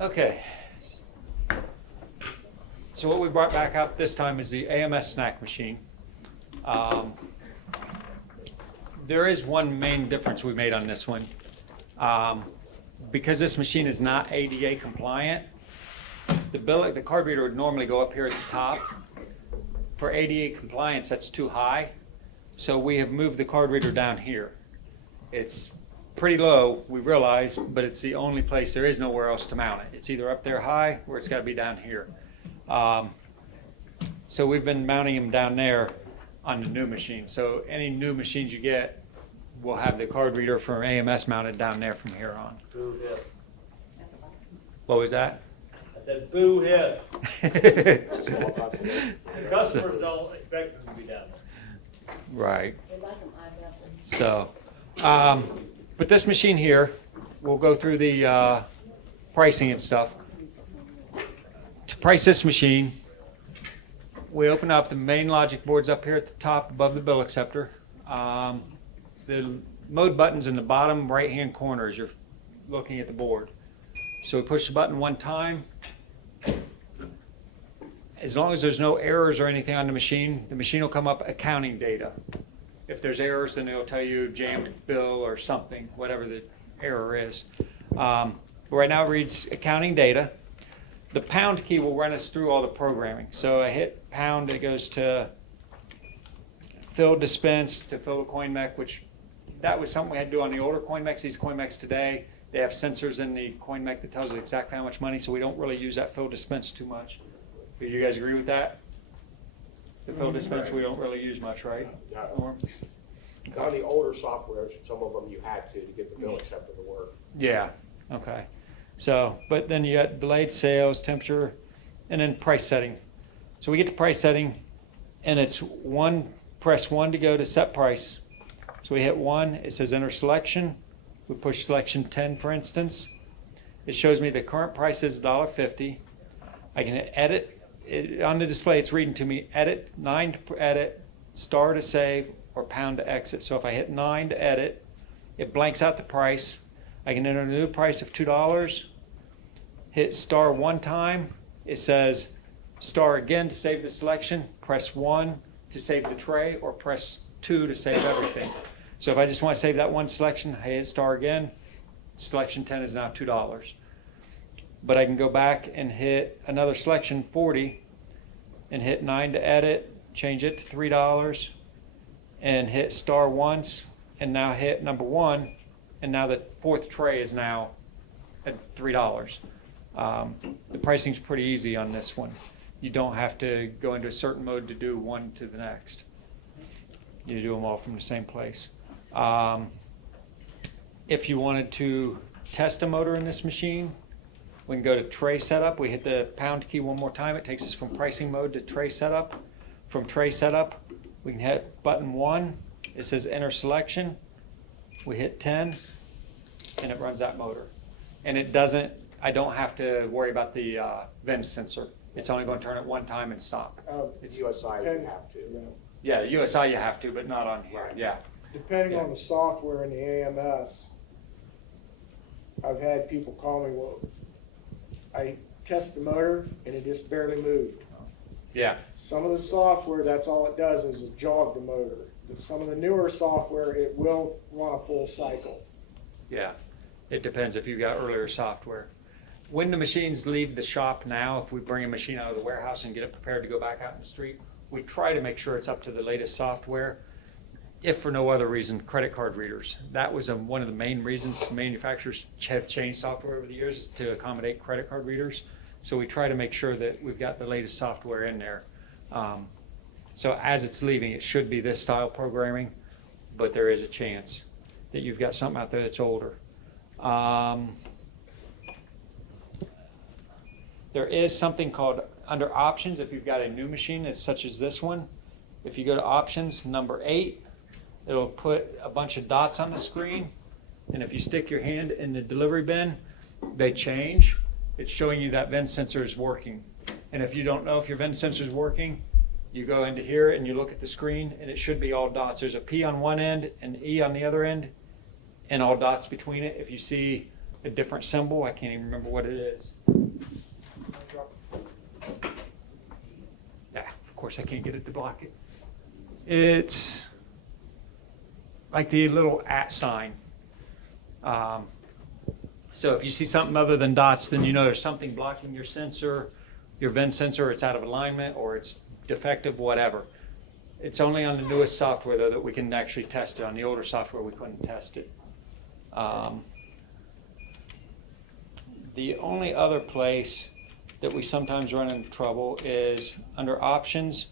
Okay. So what we brought back up this time is the AMS Snack Machine. There is one main difference we made on this one. Because this machine is not ADA compliant, the card reader would normally go up here at the top. For ADA compliance, that's too high. So we have moved the card reader down here. It's pretty low, we realize, but it's the only place, there is nowhere else to mount it. It's either up there high or it's got to be down here. So we've been mounting them down there on the new machine. So any new machines you get will have the card reader from AMS mounted down there from here on. Boo hiss. What was that? I said boo hiss. The customers don't expect them to be down there. Right. So, but this machine here, we'll go through the pricing and stuff. To price this machine, we open up the main logic boards up here at the top above the bill acceptor. The mode button's in the bottom right-hand corner as you're looking at the board. So we push the button one time. As long as there's no errors or anything on the machine will come up accounting data. If there's errors, then it'll tell you jammed bill or something, whatever the error is. Right now it reads accounting data. The pound key will run us through all the programming. So I hit pound, it goes to fill dispense, to fill the coin mech, which that was something we had to do on the older coin mechs. These coin mechs today, they have sensors in the coin mech that tells us exactly how much money, so we don't really use that fill dispense too much. Do you guys agree with that? The fill dispense we don't really use much, right? Yeah. Norm? On the older softwares, some of them you had to get the bill acceptor to work. Yeah, okay. So, but then you got delayed sales, temperature, and then price setting. So we get to price setting, and it's press 1 to go to set price. So we hit 1, it says enter selection. We push selection 10, for instance. It shows me the current price is $1.50. I can hit edit. On the display, it's reading to me edit, 9 to edit, star to save, or pound to exit. So if I hit 9 to edit, it blanks out the price. I can enter a new price of $2. Hit star one time. It says star again to save the selection. Press 1 to save the tray, or press 2 to save everything. So if I just want to save that one selection, I hit star again. Selection 10 is now $2. But I can go back and hit another selection, 40, and hit 9 to edit, change it to $3, and hit star once, and now hit number 1, and now the fourth tray is now at $3. The pricing's pretty easy on this one. You don't have to go into a certain mode to do one to the next. You do them all from the same place. If you wanted to test a motor in this machine, we can go to tray setup. We hit the pound key one more time. It takes us from pricing mode to tray setup. From tray setup, we can hit button 1. It says enter selection. We hit 10, and it runs that motor. And I don't have to worry about the vent sensor. It's only going to turn it one time and stop. It's USI, you have to. Yeah, USI you have to, but not on here. Right. Yeah. Depending on the software in the AMS, I've had people call me, well, I test the motor and it just barely moved. Yeah. Some of the software, that's all it does is it jog the motor. Some of the newer software, it will run a full cycle. Yeah. It depends if you've got earlier software. When the machines leave the shop now, if we bring a machine out of the warehouse and get it prepared to go back out in the street, we try to make sure it's up to the latest software. If for no other reason, credit card readers. That was one of the main reasons manufacturers have changed software over the years, is to accommodate credit card readers. So we try to make sure that we've got the latest software in there. So as it's leaving, it should be this style programming, but there is a chance that you've got something out there that's older. There is something called under options. If you've got a new machine that's such as this one, if you go to options, number 8, it'll put a bunch of dots on the screen, and if you stick your hand in the delivery bin, they change. It's showing you that vent sensor is working. And if you don't know if your vent sensor is working, you go into here and you look at the screen, and it should be all dots. There's a P on one end, an E on the other end, and all dots between it. If you see a different symbol, I can't even remember what it is. course I can't get it to block it. It's like the little @ sign. So if you see something other than dots, then you know there's something blocking your sensor, your vent sensor, it's out of alignment or it's defective, whatever. It's only on the newest software though that we can actually test it. On the older software, we couldn't test it. The only other place that we sometimes run into trouble is under options,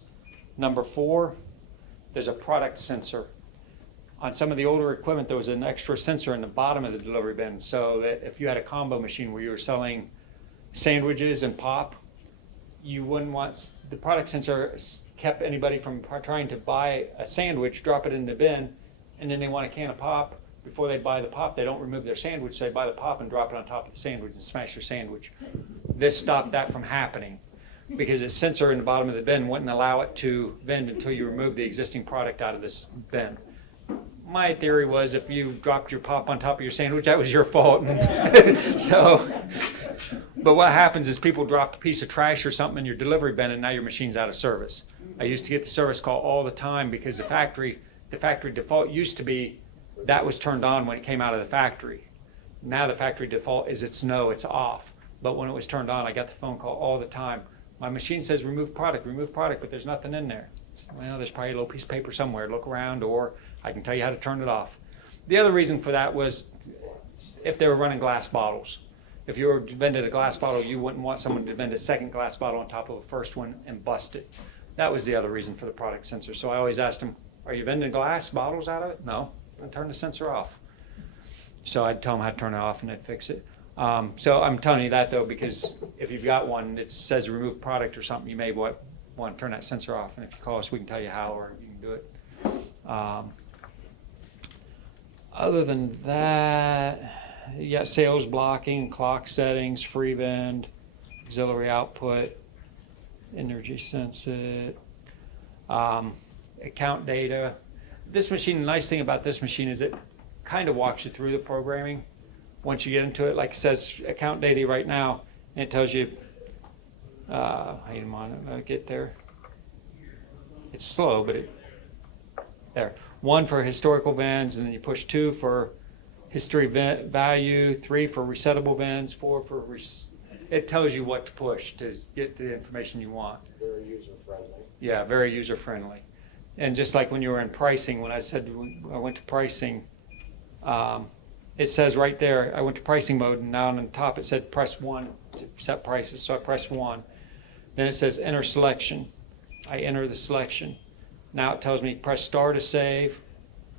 number 4, there's a product sensor. On some of the older equipment, there was an extra sensor in the bottom of the delivery bin, so that if you had a combo machine where you were selling sandwiches and pop, you wouldn't want, the product sensor kept anybody from trying to buy a sandwich, drop it in the bin, and then they want a can of pop. Before they buy the pop, they don't remove their sandwich, they buy the pop and drop it on top of the sandwich and smash their sandwich. This stopped that from happening because the sensor in the bottom of the bin wouldn't allow it to vend until you remove the existing product out of this bin. My theory was if you dropped your pop on top of your sandwich, that was your fault. So, but what happens is people drop a piece of trash or something in your delivery bin and now your machine's out of service. I used to get the service call all the time because the factory default used to be that was turned on when it came out of the factory. Now the factory default is it's off. But when it was turned on, I got the phone call all the time. My machine says remove product, but there's nothing in there. Well, there's probably a little piece of paper somewhere. Look around, or I can tell you how to turn it off. The other reason for that was if they were running glass bottles. If you were vending a glass bottle, you wouldn't want someone to vend a second glass bottle on top of the first one and bust it. That was the other reason for the product sensor. So I always asked them, are you vending glass bottles out of it? No, then turn the sensor off. So I'd tell them how to turn it off and they'd fix it. So I'm telling you that though, because if you've got one that says remove product or something, you may want to turn that sensor off. And if you call us, we can tell you how, or you can do it. Other than that, you got sales blocking, clock settings, free vend, auxiliary output, energy sensitive, account data. This machine, the nice thing about this machine is it kind of walks you through the programming. Once you get into it, like it says account data right now, and it tells you, wait a minute, I'll get there. It's slow, but there. 1 for historical vends, and then you push 2 for history value, 3 for resettable vends, 4 for, it tells you what to push to get the information you want. Very user friendly. Yeah, very user friendly. And just like when you were in pricing, when I said I went to pricing, it says right there, I went to pricing mode, and now on the top it said press 1 to set prices. So I press 1. Then it says enter selection. I enter the selection. Now it tells me press star to save,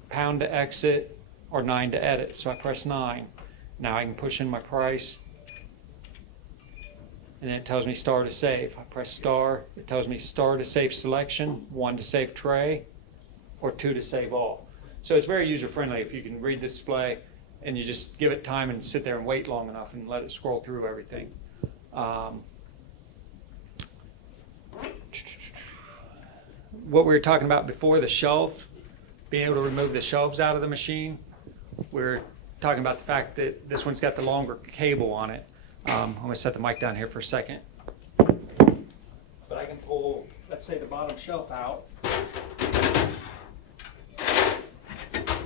pound to exit, or 9 to edit. So I press 9. Now I can push in my price. And then it tells me star to save. I press star. It tells me star to save selection, 1 to save tray, or 2 to save all. So it's very user friendly if you can read the display and you just give it time and sit there and wait long enough and let it scroll through everything. What we were talking about before, the shelf, being able to remove the shelves out of the machine, we're talking about the fact that this one's got the longer cable on it. I'm going to set the mic down here for a second. But I can pull, let's say, the bottom shelf out.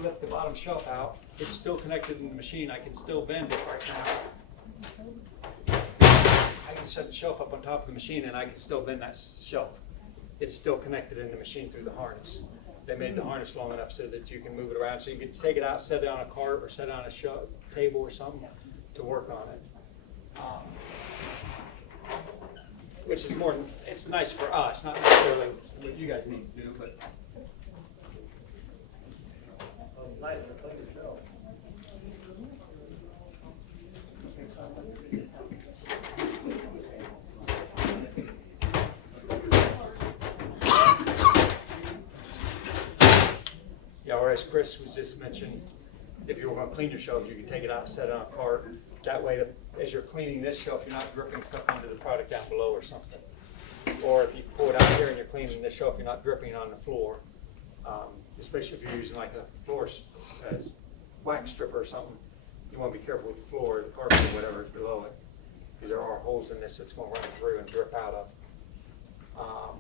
Lift the bottom shelf out. It's still connected in the machine. I can still bend it right now. I can set the shelf up on top of the machine and I can still bend that shelf. It's still connected in the machine through the harness. They made the harness long enough so that you can move it around. So you can take it out, set it on a cart or set it on a table or something to work on it. Which is more, it's nice for us, not necessarily what you guys need to do, but. Nice to clean the shelf. Yeah, or as Chris was just mentioning, if you were going to clean your shelves, you could take it out, set it on a cart. That way, as you're cleaning this shelf, you're not dripping stuff onto the product down below or something. Or if you pull it out here and you're cleaning this shelf, you're not dripping on the floor. Especially if you're using like a floor wax stripper or something. You want to be careful with the floor, the carpet, or whatever is below it. Because there are holes in this that's going to run through and drip out of.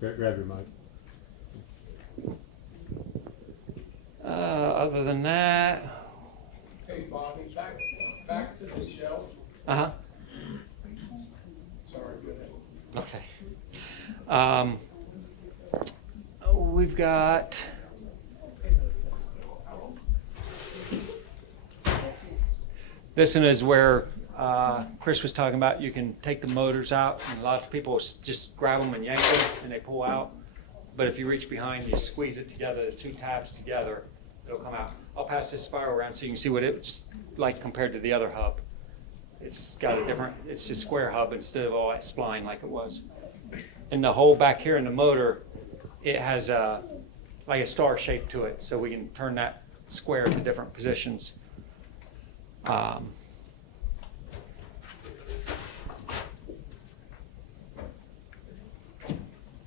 Grab your mic. Other than that, Hey, Bobby, back to the shelf. uh-huh, Sorry, go ahead. okay. We've got, this one is where Chris was talking about, you can take the motors out, and lots of people just grab them and yank them, and they pull out. But if you reach behind, you squeeze it together, the two tabs together, it'll come out. I'll pass this spiral around so you can see what it's like compared to the other hub. It's got a different, it's a square hub instead of all that spline like it was. And the hole back here in the motor, it has like a star shape to it, so we can turn that square to different positions.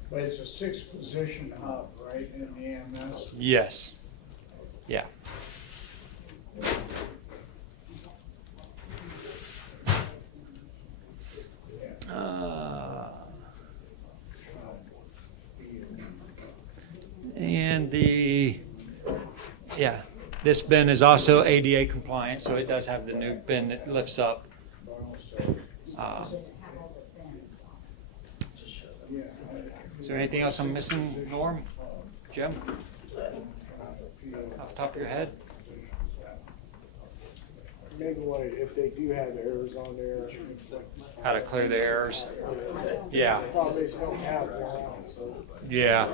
But it's a 6-position hub, right, in the AMS? Yes. Yeah. And this bin is also ADA compliant, so it does have the new bin that lifts up. Is there anything else I'm missing, Norm? Jim? Off the top of your head? Maybe what, if they do have errors on there. How to clear the errors? Yeah. Probably don't have one, so. Yeah.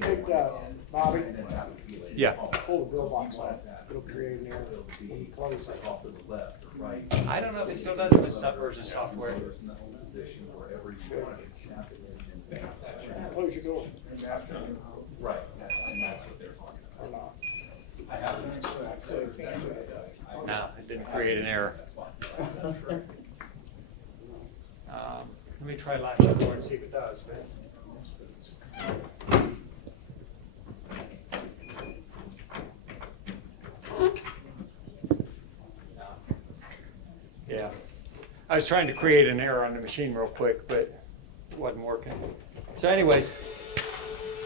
Take that, Bobby, Yeah. pull the bill box off, it'll create an error when you close it. I don't know if it still does in the sub version software. Close your door. Right, and that's what they're talking Or not. No, it didn't create an error. Let me try latch the door and see if it does, man. Yeah. I was trying to create an error on the machine real quick, but it wasn't working. So anyways,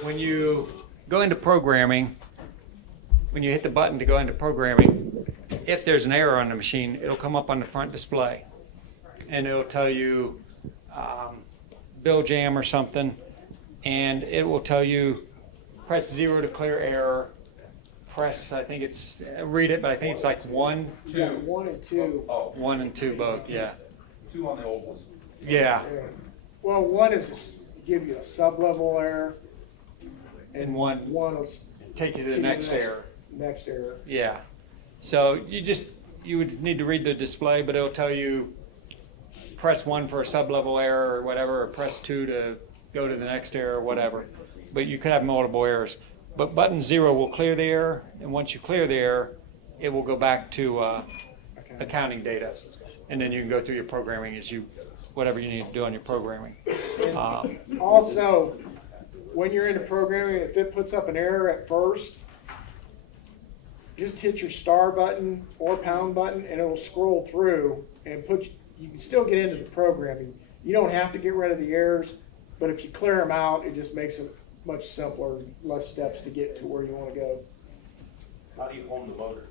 when you go into programming, when you hit the button to go into programming, if there's an error on the machine, it'll come up on the front display. And it'll tell you bill jam or something, and it will tell you press 0 to clear error. Press, I think it's, read it, but I think it's like 1, You got 1 and 2. Oh, 1 and 2 both, yeah. 2 on the old one. Yeah, Well, 1 is give you a sub-level error, and 1 1 will take you to the next error. next error. Yeah. So you would need to read the display, but it'll tell you press 1 for a sub-level error or whatever, or press 2 to go to the next error or whatever. But you could have multiple errors. But button 0 will clear the error, and once you clear the error, it will go back to accounting data. And then you can go through your programming as whatever you need to do on your programming. Also, when you're into programming, if it puts up an error at first, just hit your star button or pound button and it'll scroll through and you can still get into the programming. You don't have to get rid of the errors, but if you clear them out, it just makes it much simpler, less steps to get to where you want to go. How do you home the motor?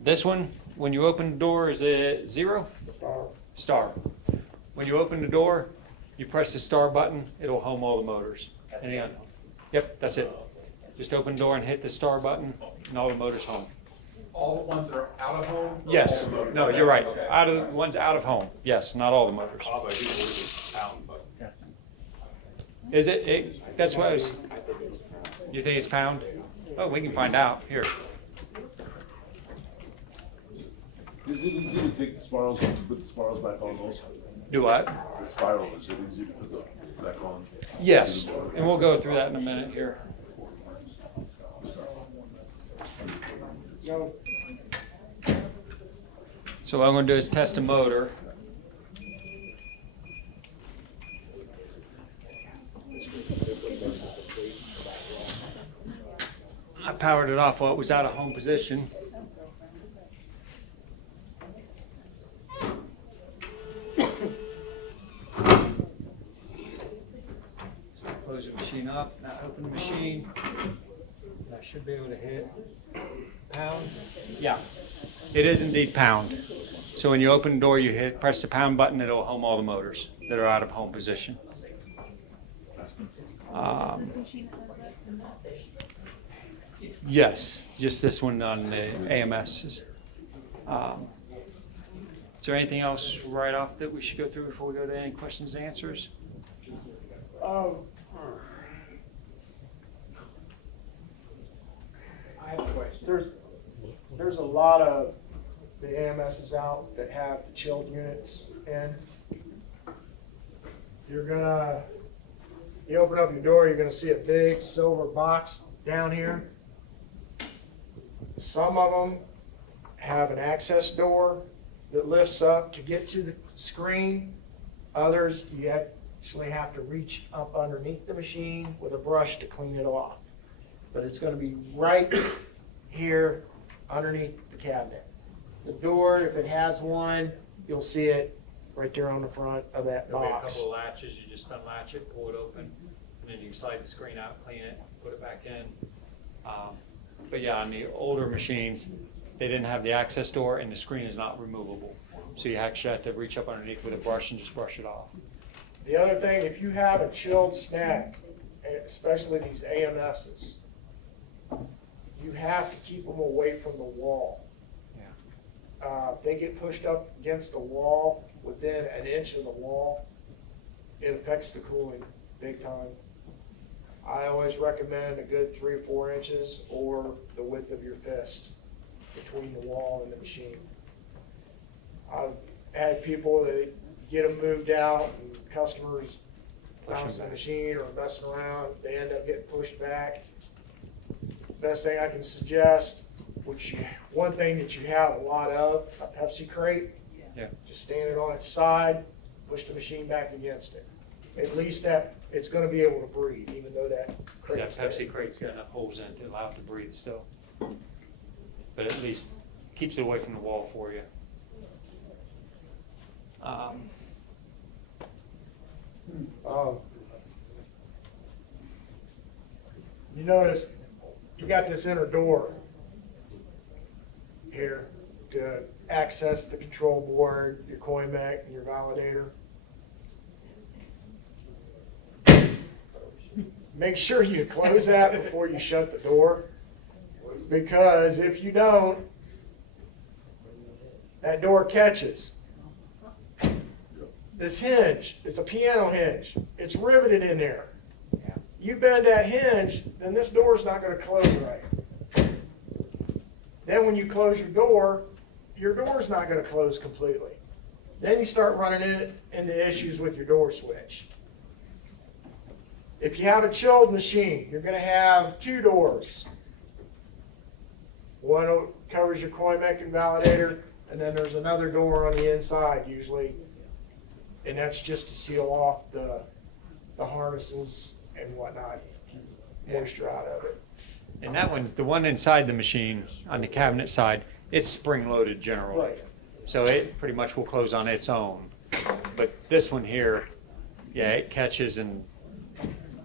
This one, when you open the door, is it 0? Star. Star. When you open the door, you press the star button, it'll home all the motors. Yep, that's it. Just open the door and hit the star button, and all the motors home. All the ones that are out of home? or Yes, all the motors? no, you're right. Okay. Out of the ones out of home. Yes, not all the motors. Although I do believe it's pound, but. Is it? That's what I was. You think it's pound? Oh, we can find out here. Is it easy to take the spirals, to put the spirals back on those? Do what? The spiral, is it easy to put the back on? Yes, and we'll go through that in a minute here. No, So what I'm going to do is test a motor. I powered it off while it was out of home position. close the machine up, now open the machine. And I should be able to hit pound. Yeah, it is indeed pound. So when you open the door, you press the pound button, it'll home all the motors that are out of home position. Yes, just this one on the AMS. Is there anything else right off that we should go through before we go to any questions and answers? I have a question. There's a lot of the AMSs out that have the chilled units in. You open up your door, you're gonna see a big silver box down here. Some of them have an access door that lifts up to get to the screen. Others, you actually have to reach up underneath the machine with a brush to clean it off. But it's gonna be right here underneath the cabinet. The door, if it has one, you'll see it right there on the front of that There'll be a box. couple of latches, you just unlatch it, pull it open, and then you can slide the screen out, clean it, put it back in. But yeah, on the older machines, they didn't have the access door and the screen is not removable. So you actually have to reach up underneath with a brush and just brush it off. The other thing, if you have a chilled snack, especially these AMSs, you have to keep them away from the wall. If they get pushed up against the wall, within an inch of the wall, it affects the cooling big time. I always recommend a good 3 or 4 inches or the width of your fist between the wall and the machine. I've had people that get them moved out and customers bounce the machine or messing around, they end up getting pushed back. Best thing I can suggest, one thing that you have a lot of, a Pepsi crate. Yeah. Just stand it on its side, push the machine back against it. At least that, it's gonna be able to breathe, even though that That crate's Pepsi there. crate's got enough holes in it to allow it to breathe still. But at least keeps it away from the wall for you. You notice, you got this inner door here to access the control board, your coin mech, and your validator. Make sure you close that before you shut the door, because if you don't, that door catches. This hinge, it's a piano hinge, it's riveted in there. You bend that hinge, then this door's not gonna close right. Then when you close your door's not gonna close completely. Then you start running into issues with your door switch. If you have a chilled machine, you're gonna have 2 doors. One covers your coin mech and validator, and then there's another door on the inside usually, and that's just to seal off the harnesses and whatnot, moisture out of it. And that one's, the one inside the machine on the cabinet side, it's spring loaded generally. Right. So it pretty much will close on its own. But this one here, yeah, it catches and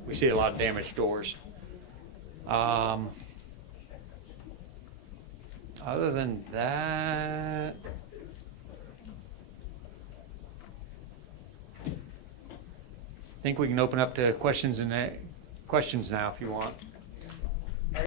we see a lot of damaged doors. Other than that, I think we can open up to questions now if you want.